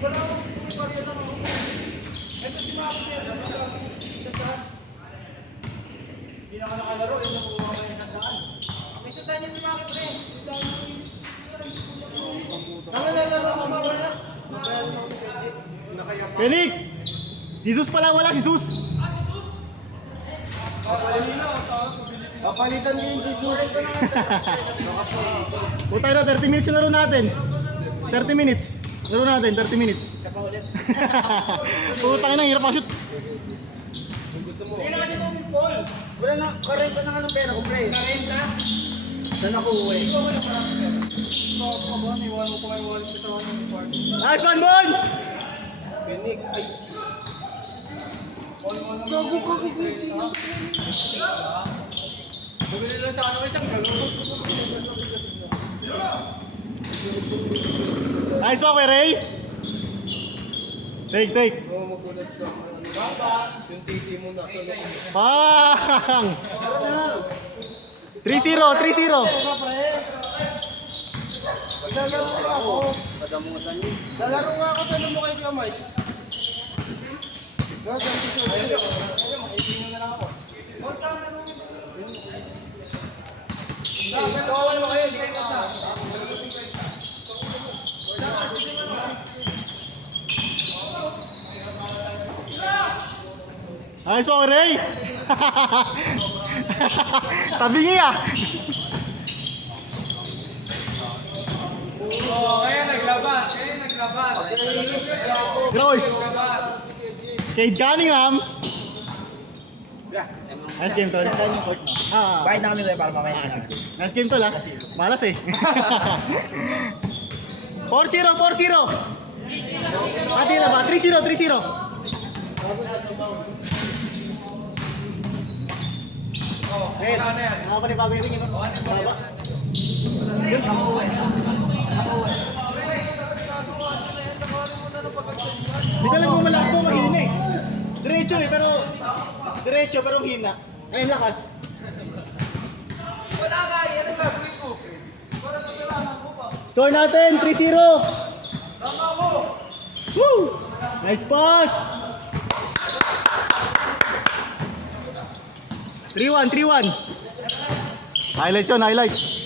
Wala akong tumibarya lang ako. Ito si Maki niya. Hindi na ka nakalaro. Ito na kuha ka yung sandaan. May sandaan niya si Maki pre. Ang nalalaro ko mawala. Phoenix! Jesus pala, wala si Sus! Papalitan mo yung sisurin ko na. Puta na, 30 minutes yung laro natin. 30 minutes. Laro natin, 30 minutes. Isa pa ulit. Puta na, hirap makashoot. Hindi na kasi itong ball. Wala na, karenta na nga ng pera ko, pre. Karenta? Saan ako uwi? Ito ako na parang pera. Ito ako ba? Iwan mo pa may wallet sa tawa ng party. Nice one, Bon! Pinik, ay. Gago ka kikiti. Bumili lang sa ano isang gano'n. Nice one, Ray! Take. Oo, magulat ka. Baba! Yung titi mo na sa loob. Bang! 3-0, 3-0. Lalaro nga ako. Lalaro nga ako, tanong mo kay Kamay. Makitingin na lang ako. Kawawan mo kayo, hindi kayo basta. Nice one, Ray! Tabingi ah! Oo, kaya naglabas. Gross! Cade Cunningham! Nice game, tol. Ah, Bayad na kami kayo para mamaya. nice game, tol, ah. Malas eh. 4-0, 4-0! Pati na ba? 3-0, 3-0. Eh, nakapanibago yung tingin, no? Baba. Yun, Hindi ka lang gumalas ko, mahina eh. Diretso eh, pero ang hina. Ay, lakas. Wala nga, yan ang gagawin ko. Para kasalanan ko pa. Score natin, 3-0. Tama mo! Woo! Nice pass! 3-1, 3-1. Highlights yun, highlights.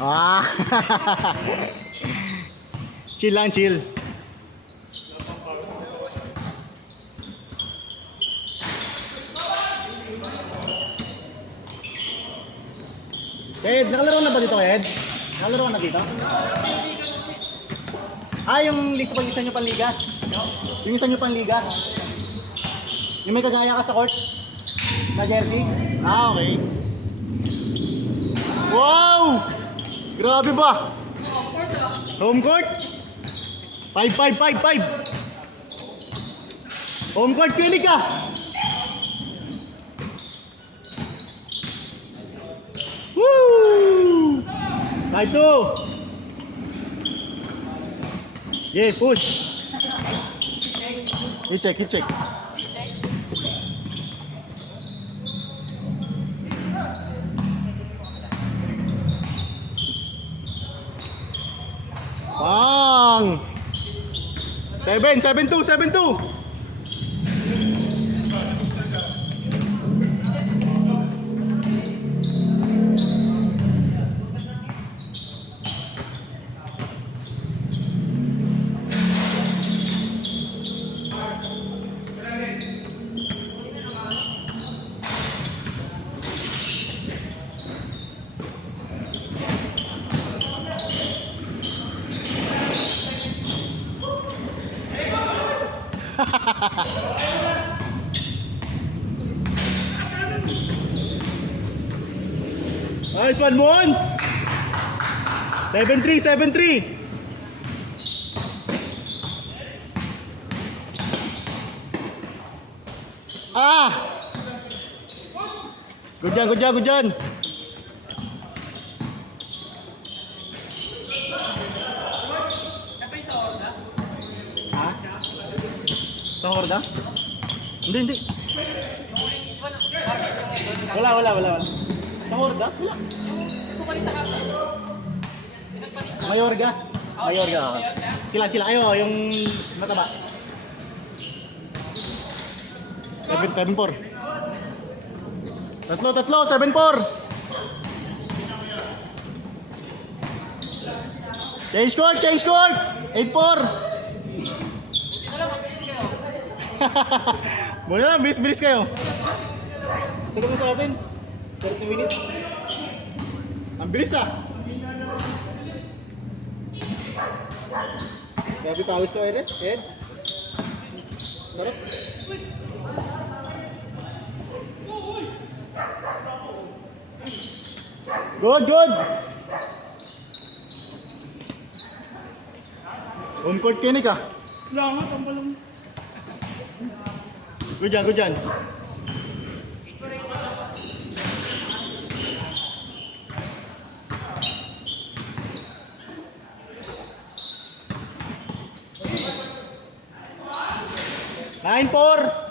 Ah. Chill lang, chill. Ed, nakalaro na ba dito, Ed? Nakalaro ka na dito? Ah, yung isa nyo panliga? Yung isa nyo panliga? Yung may kagaya ka sa court? Na jersey? Ah, okay. Wow! Grabe ba? Home court? 5-5-5-5. Home court, pili ka! Woo! 5-2. Yeah, push. I-check. Bang! 7-2. Nice one, Mon! 7-3. Ah! Good dyan. Ha? Sa Horda? Hindi. Wala. Sa Horda? Wala. Mayorga. Oo. Sila. Ayo, yung mataba. 7-4. Tatlo, 7-4. Change court. 8-4. Muna lang, bilis kayo. Tagal mo sa atin. 30 minutes. Ang bilis ah. Grabe pawis ko, Ed. Sarap. Good. Home court kinik ah. Langat, ang balong. Good dyan. Nine, 4.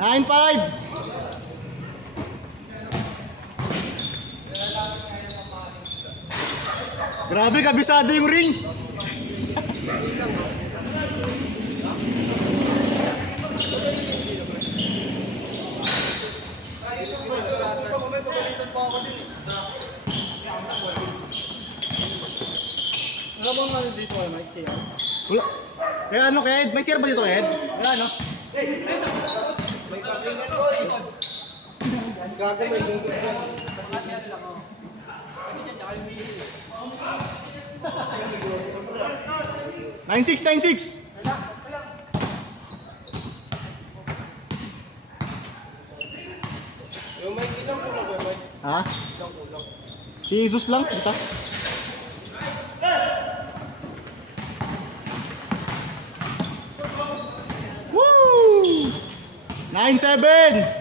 Nine, 5. Grabe, kabisado yung ring. Ano bang ano dito, Mike? Siya? Wala. Kaya ano, Ed? May sir ba dito, Ed? Wala, no? May kapingan ko eh. Gago, may lungkot ko. 9-6. Yung Mike, ilang kulang ba, Mike? Ha? Ilang kulang. Si Jesus lang, isa. Woo! 9-7.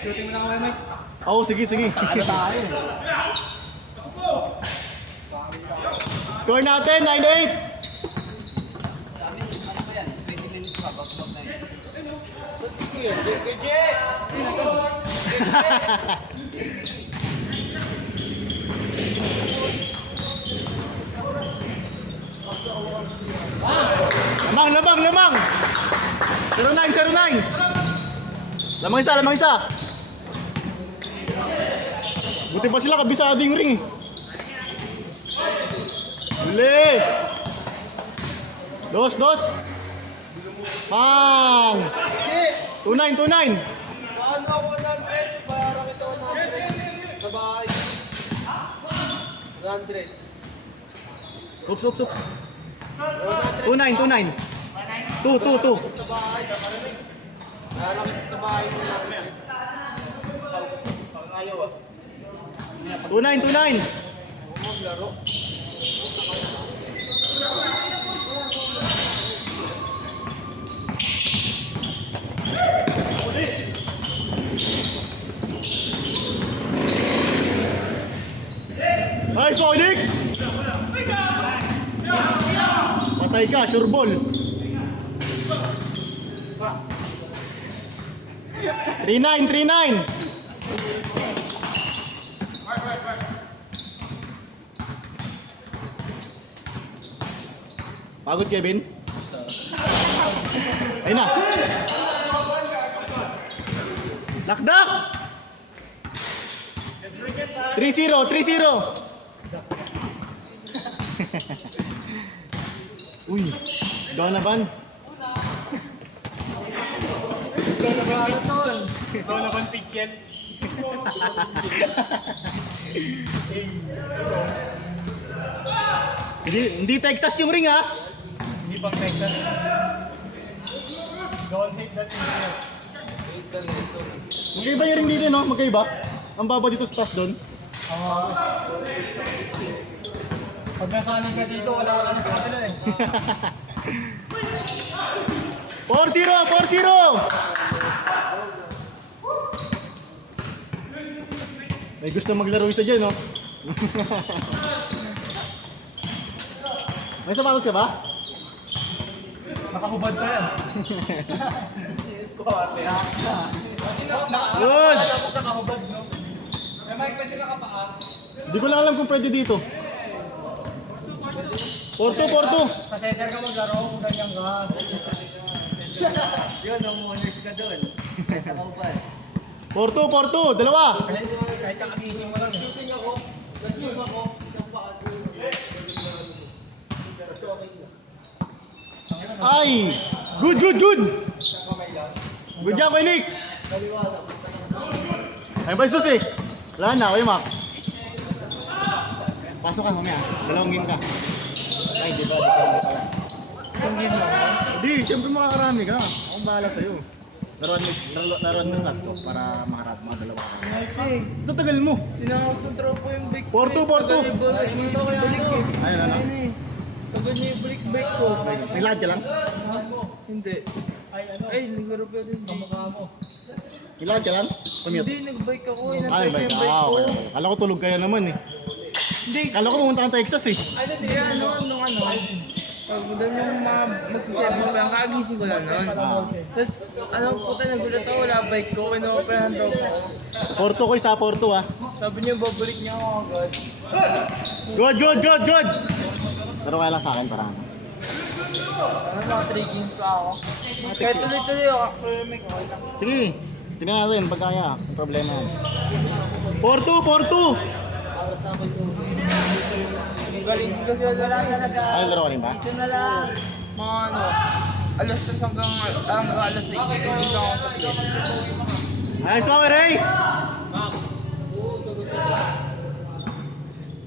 Shooting mo na kami, Mike. Oo, sige. Ano tayo? Score natin, 9-8. KJ! Lamang. 09. Lamang isa. Buti pa sila, kabisado yung ring eh. Huli. Dos. Pang. 2-9. Paano ako ng 100? Para kita 100. Sa bahay. 100. Oops. 2-9. 2. Sa bahay. Para kita sa bahay mo lang. Ayaw ah. 2-9. Maglaro. Nice, Onik! Patay ka, sure ball. 3-9. Pagod, Kevin? Ayun na. Dakdak! 3-0. Uy, Donovan. Donovan Pickett. Hindi Texas yung ring ha. pang Texas. Don't hate that easier. Magkaiba yung ring dito, no? Magkaiba. Ang baba dito sa taas doon. Pag nasanay ka dito, wala ka na sa kanila eh. 4-0! 4-0! May gusto maglaro isa dyan, no? May sapatos ka ba? Nakahubad pa yan. Good! Nakahubad, no? Eh, Mike, pwede nakapaa. Hindi ko lang alam kung pwede dito. 4-2! Sa center ka maglaro, kung ganyan ka. Yun, ang honors ka doon. Kahit nakaupan. 4-2! Dalawa! Kahit kakagising mo lang. Shooting ako, nag-move ako, isang paa doon. Ay! Good! Good job, kay Nick! Ayun ba yung susi? Wala na, okay, Mac. Pasok ka mamaya. Dalawang game ka. Ay, di ba? Isang game lang. Hindi, syempre makakarami ka. Akong bahala sa'yo. Laruan mo stat ko para makarap mga dalawa ka. Nice eh. Ito tagal mo. Tinakasentro ko yung big 4-2. Ayun, ano? Tagal niya yung balik bike ko. Naglahat ka lang? Hindi. Ay, naglaro pa din. Kamukha mo. Naglahat ka lang? Commute. Hindi, nagbike ako. Ay, Inantay ko bike yung ka. bike ko. Okay. Kala ko tulog kaya naman eh. Hindi. Kala ko pumunta kang Texas eh. Ano, di ano. Pag doon yung mga magsisebo pa, kakagising ko lang nun. Ah. Tapos, anong puta, nagulat ako, wala bike ko, ino-operahan daw ko. 4-2 ko isa, 4-2 ah. Sabi niya, babalik niya ako agad. Good! Pero kaya lang sa akin para ano. Ano, mga 3 games pa ako. Kaya tuloy-tuloy ako, academic ako lang. Sige, tingnan natin pag kaya. Ang problema yan. 4-2! Para sa akin doon. Ang galing ko kasi wala talaga. Ay, laro ka rin ba? Isa na lang. Mga ano, alas 3 hanggang alas 6. Tumigil ako sa PS. Nice one, Ray!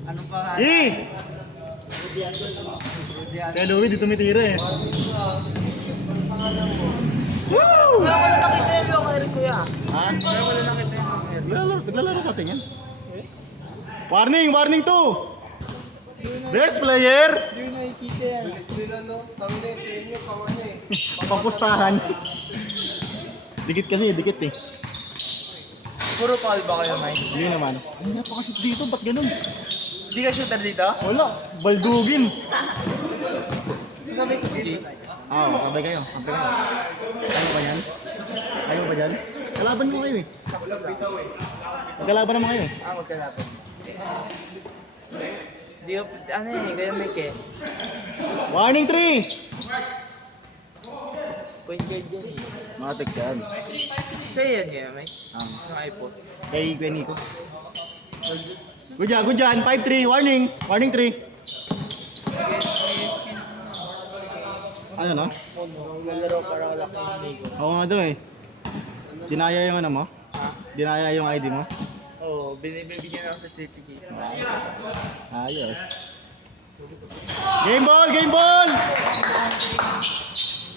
Anong pangalan? E! Kaya Louie, di tumitira eh. Woo! Wala ko lang nakita yun yung kay Kuya. Ha? Wala ko lang nakita yun yung kay Naglalaro sa atin yan. Warning 2! Best player! Hindi ko nakikita yan. Papustahan. Dikit kasi, dikit eh. Puro foul ba kayo, Mike? Hindi naman. Ay, napakashoot dito, ba't ganun? Hindi ka shooter dito? Wala, baldugin. Sabi ko sige. Oo, sabay kayo. Ayaw ba yan? Ayaw ba dyan? Kalaban mo kayo eh. Magkalaban naman kayo eh. Magkalapit. Hindi ko, ano eh, kaya Mike eh. Warning 3! Point guard yan eh. Matik yan. Sa'yo yan kaya, Mike? Um, Ang iPhone. kay Nico. Good yan. 5-3, warning. Warning 3. Ano no? Maglaro para wala kang Nico. Oo nga daw eh. Dinaya yung ano mo? Dinaya yung ID mo? Oo, binibigyan ako sa certificate. Ayos. Game ball!